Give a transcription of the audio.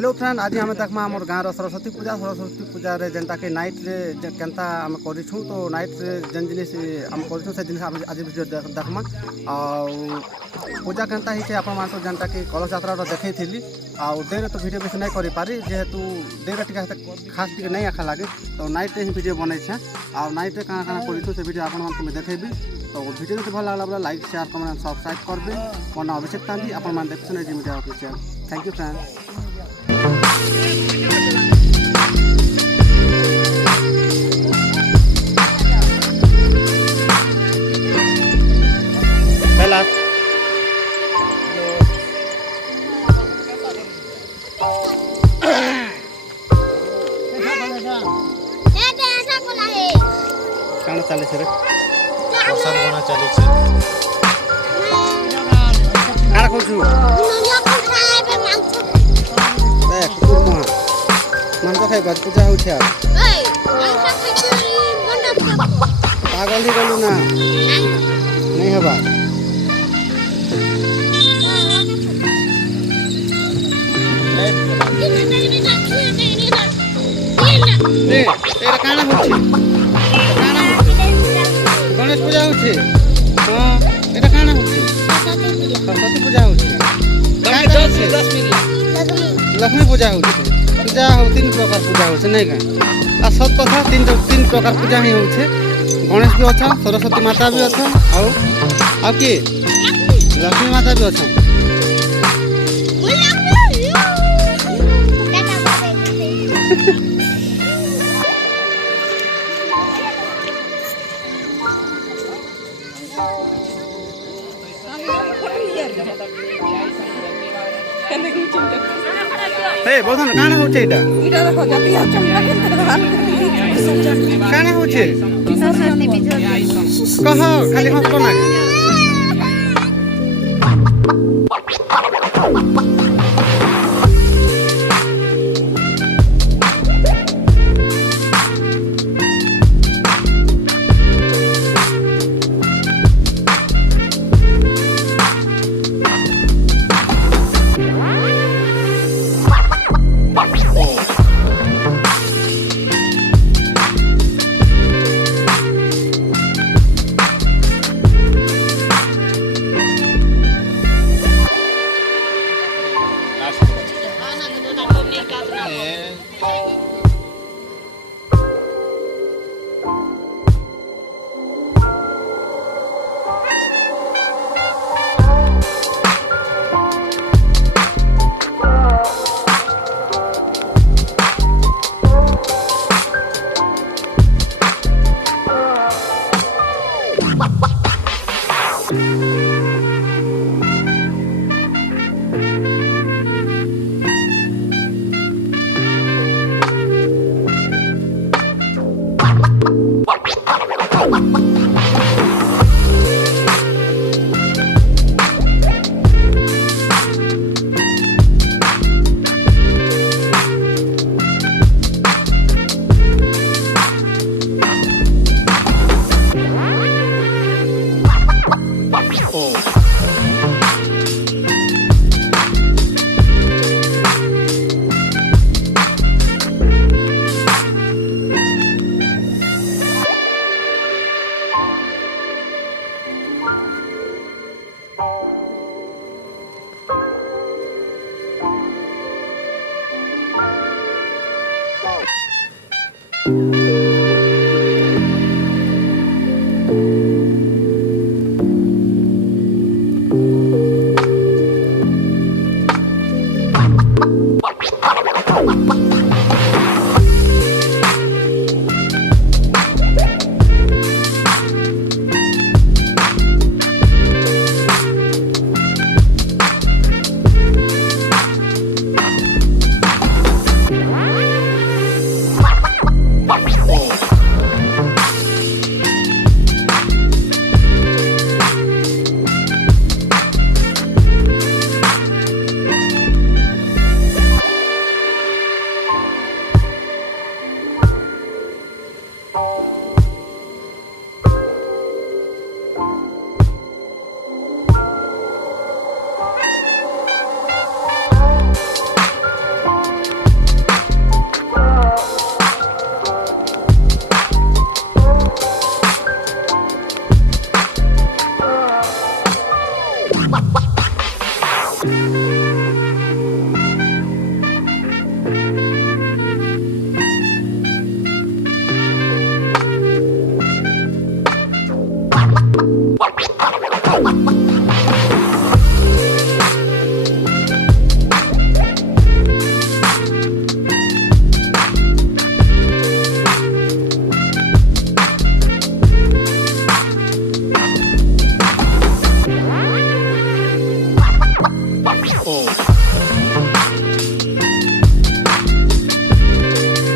Hello friend, आज आम देखमा आम गाँव सरस्वती पूजा रे जेनटा कि नाइट रे केनता आम करूँ तो नाइट रे जेन जिनिस आम करूँ से जिनिस आज वीडियो देखमा पूजा केनता ही आप जेनटा कि कलश यात्रा देखी थी देर तो वीडियो बेस नहीं करी पारी जेहेतु देर टी खास टी नहीं आखा लगे तो नाइट रे ही वीडियो बनई नाइट रे कहाँ कहाँ करूँ से वीडियो आप देखेबी। तो वीडियो जो भल लगा लाइक शेयर कमेंट सब्सक्राइब करबे। मोर ना अभिषेक तांदी आप देखते media official. Thank you friend. चले रे प्रसाद बना चली छे काना खोजू ए कुकुर मांस खाई बात पूजा हो छा पागल ही गलू ना नहीं हबा ए एरा काना होछि गणेश पूजा होछि। हां एटा काना होछि सरस्वती पूजा होछि। 10 मिनट लक्ष्मी पूजा होछि। पूजा हो 3 प्रकार पूजा होछि नहीं का आ सब कथा 3 प्रकार पूजा ही होछि। गणेश भी अच्छा, सरस्वती माता भी अच्छा आ की लक्ष्मी माता भी अच्छा। ए बोधन काना होचे इटा इटा देखो जति चमड़ा काना होचे कह खाली हंसो ना Thank you.